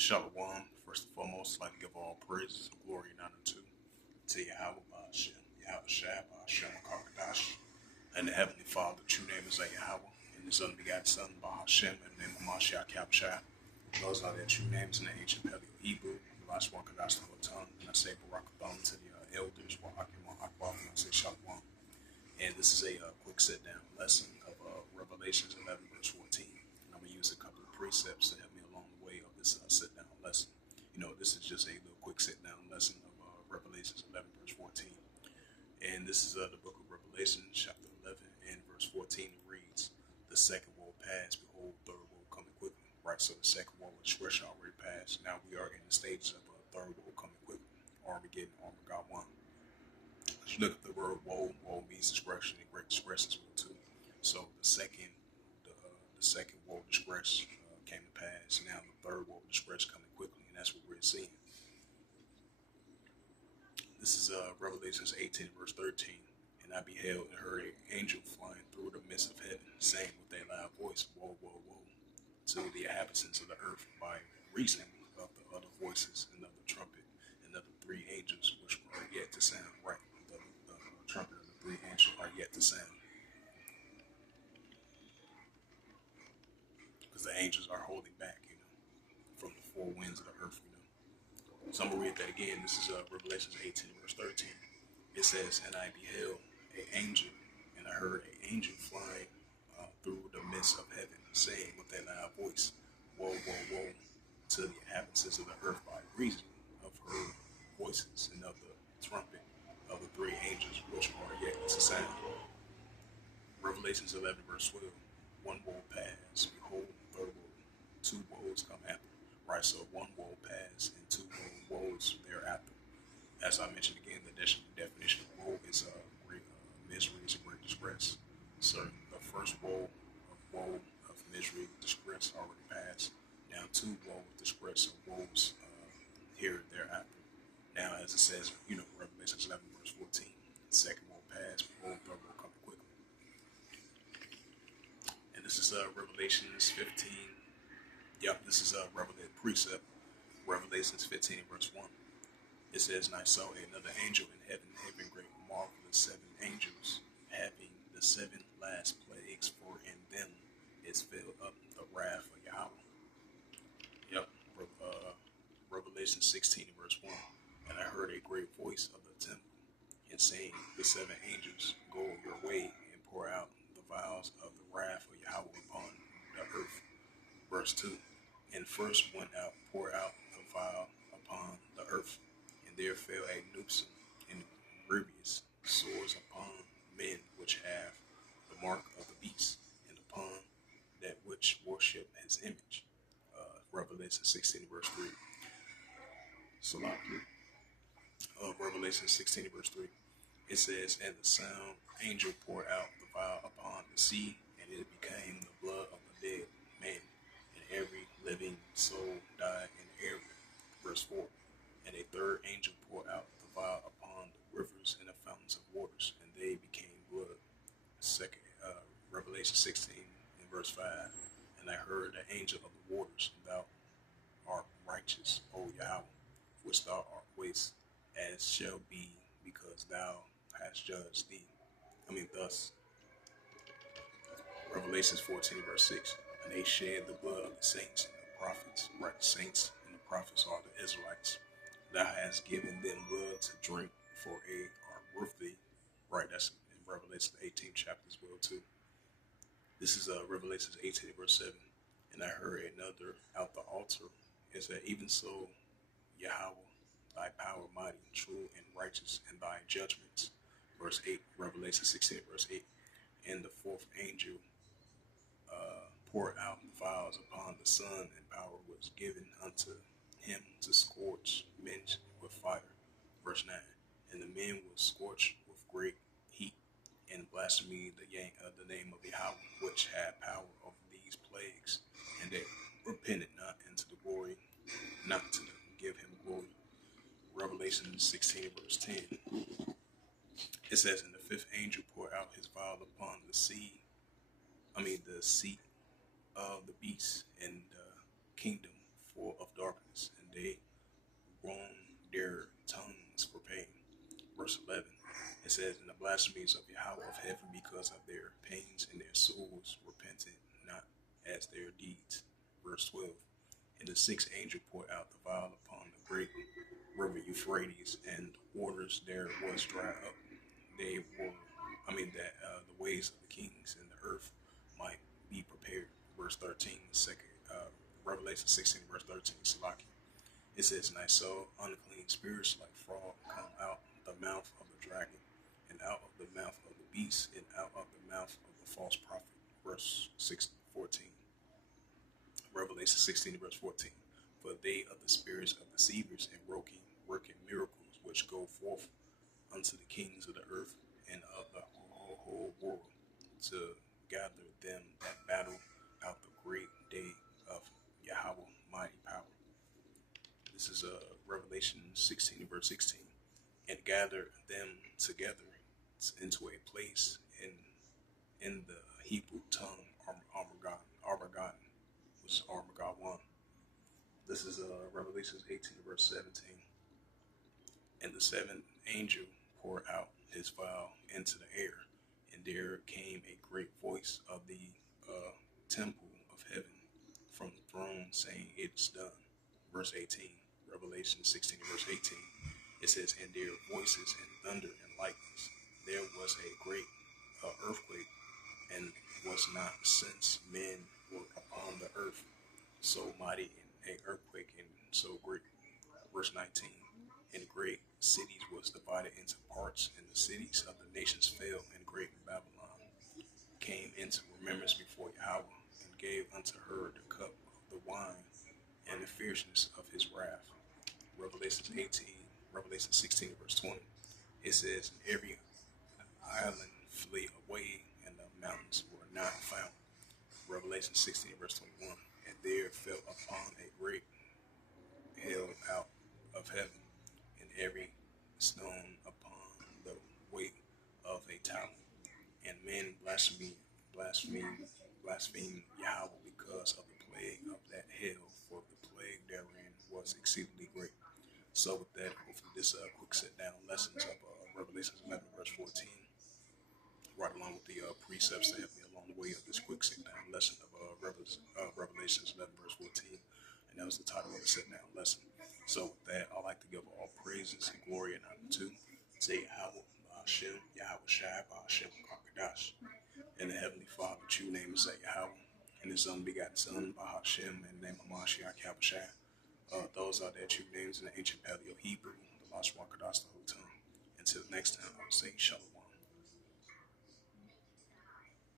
Shalom. First and foremost, I'd like to give all praises and glory and honor to Yahweh Ba'ashem, Yahweh Shah, Ba'ashem, Kakadash, and the Heavenly Father. True name is Yahweh, and His unbegotten Son, Ba'ashem, and the name of Mashiach Yahushua. Those are their true names in the ancient Paleo Hebrew, the last one Kadash the whole tongue, and I say Barakathon to the elders, Wa'akim, Wa'akbaf, and I say Shalom. And this is a quick sit down lesson of Revelations 11, verse 14. And I'm going to use a couple of precepts to help me along the way of this sit down lesson. This is just a little quick sit down lesson of Revelations 11, verse 14. And this is the book of Revelation, chapter 11, and verse 14 reads, "The second woe passed, behold, third woe coming quickly." Right, so the second woe was fresh already passed. Now we are in the stages of a third woe coming quickly. Armageddon, Armageddon 1. Let's look at the word woe. Woe means discretion, and great distress as well too. So the second woe distress came to pass. Now the third woe distress coming quickly, and that's what we're seeing. This is Revelations 18, verse 13. "And I beheld and heard an angel flying through the midst of heaven, saying with a loud voice, Woe, woe, woe, to the inhabitants of the earth, by reason of the other voices and of the trumpet and of the three angels which are yet to sound." Right, the trumpet of the three angels are yet to sound, because the angels are holding back, from the four winds of the earth. So I'm gonna read that again. This is Revelation 18, verse 13. It says, "And I beheld an angel, and I heard an angel flying through the midst of heaven, saying with a loud voice, Woe, woe, woe, to the inhabitants of the earth, by reason of her voices and of the trumpet of the three angels which are yet to sound." Revelations 11, verse 12. "One woe passed, behold, third woe, two woes come after." Right, so one woe passed and two woes thereafter. As I mentioned again, the definition of woe is great misery, is a great distress. So the first woe of misery, distress already passed. Now two woe of distress or woes here thereafter. Now, as it says, Revelation 11, verse 14, second woe passed, behold, third woe coming quickly. And this is Revelations 15. Yep, this is a Revelation precept, Revelations 15, verse 1. It says, "And I saw another angel in heaven, having great marvelous seven angels, having the seven last plagues, for in them is filled up the wrath of Yahweh." Yep, Revelation 16, verse 1. "And I heard a great voice of the temple, and saying, The seven angels, go your way, and pour out the vials of the wrath of Yahweh upon the earth." Verse 2. "And first went out, poured out the vial upon the earth, and there fell a noosome and grievous sores upon men which have the mark of the beast, and upon that which worship his image." Revelation 16, verse 3. Salaki. Revelation 16, verse 3. It says, "And the sound angel poured out the vial upon the sea, and it became the blood of the dead man, and every living soul died in the area." Verse 4. "And a third angel poured out the vial upon the rivers and the fountains of waters, and they became blood." Second, Revelation 16 and verse 5. "And I heard the angel of the waters, Thou art righteous, O Yahweh, which thou art waste, as shall be, because thou hast judged thus." Revelations 14, verse 6. "And they shed the blood of the saints and the prophets." Right, the saints and the prophets are the Israelites. "Thou hast given them blood to drink, for they are worthy." Right, that's in Revelation 18 chapter as well too. This is Revelation 18, verse 7. "And I heard another out the altar, it said, Even so, Yahweh, thy power mighty, true, and righteous, and thy judgments." Verse 8, Revelation 16, verse 8. "And the fourth angel poured out the vials upon the sun, and power was given unto him to scorch men with fire." Verse 9. "And the men were scorched with great heat, and blasphemed the name of Yahweh, which had power over these plagues, and that repented not into the glory, not to give him glory." Revelation 16, verse 10. It says, "And the fifth angel poured out his vial upon the seat of the beast, and the kingdom full of darkness, and they groan their tongues for pain. Verse 11, it says, "And the blasphemies of Yahweh of heaven because of their pains and their souls repented not as their deeds." Verse 12, "And the sixth angel poured out the vial upon the great river Euphrates, and the waters there was dried up. They were, that the ways of the kings and the earth might be prepared." Verse 13, Revelation 16, verse 13, Salaki. It says, "And I saw unclean spirits like frog come out the mouth of the dragon, and out of the mouth of the beast, and out of the mouth of the false prophet." Verse 14. Revelation 16, verse 14. "For they are the spirits of deceivers and working miracles, which go forth unto the kings of the earth and of the whole world, to gather them that battle out the great day of Yahweh mighty power." This is Revelation 16, verse 16. "And gather them together into a place in the Hebrew tongue, Armageddon, which is Armageddon. This is Revelation 18, verse 17. "And the seventh angel poured out his vial into the air, and there came a great voice of the temple of heaven from the throne, saying, It is done." Verse 18, Revelation 16, verse 18. It says, "And there voices and thunder and lightnings. There was a great earthquake, and was not since men were upon the earth so mighty in a earthquake and so great." Verse 19, "And great cities was divided into parts, and the cities of the nations fell, and great Babylon came into remembrance before Yahweh, and gave unto her the cup of the wine and the fierceness of his wrath." Revelation 16, verse 20. It says, "And every island flee away, and the mountains were not found." Revelation 16, verse 21. "And there fell upon a great hail out of heaven, and every stone upon the weight of a talent. And men blaspheme Yahweh because of the plague of that hail, for the plague therein was exceedingly great." So with that, hopefully this quick sit down lessons of Revelation 11, verse 14, right along with the precepts that help me along the way of this quick sit down lesson of Revelation 11, verse 14. And that was the title of the sit down lesson. So with that, I'd like to give all praises and glory and honor to Yahweh, Hashem, Yahweh Shai, Hashem, Kakadash. And the Heavenly Father, true name is Yahweh, and His unbegotten Son, Hashem, and the name of Mashiach Yahushua. Those are their true names in the ancient Paleo Hebrew, the Lashon Kodash, the whole tongue. Until next time, I will say Shalom.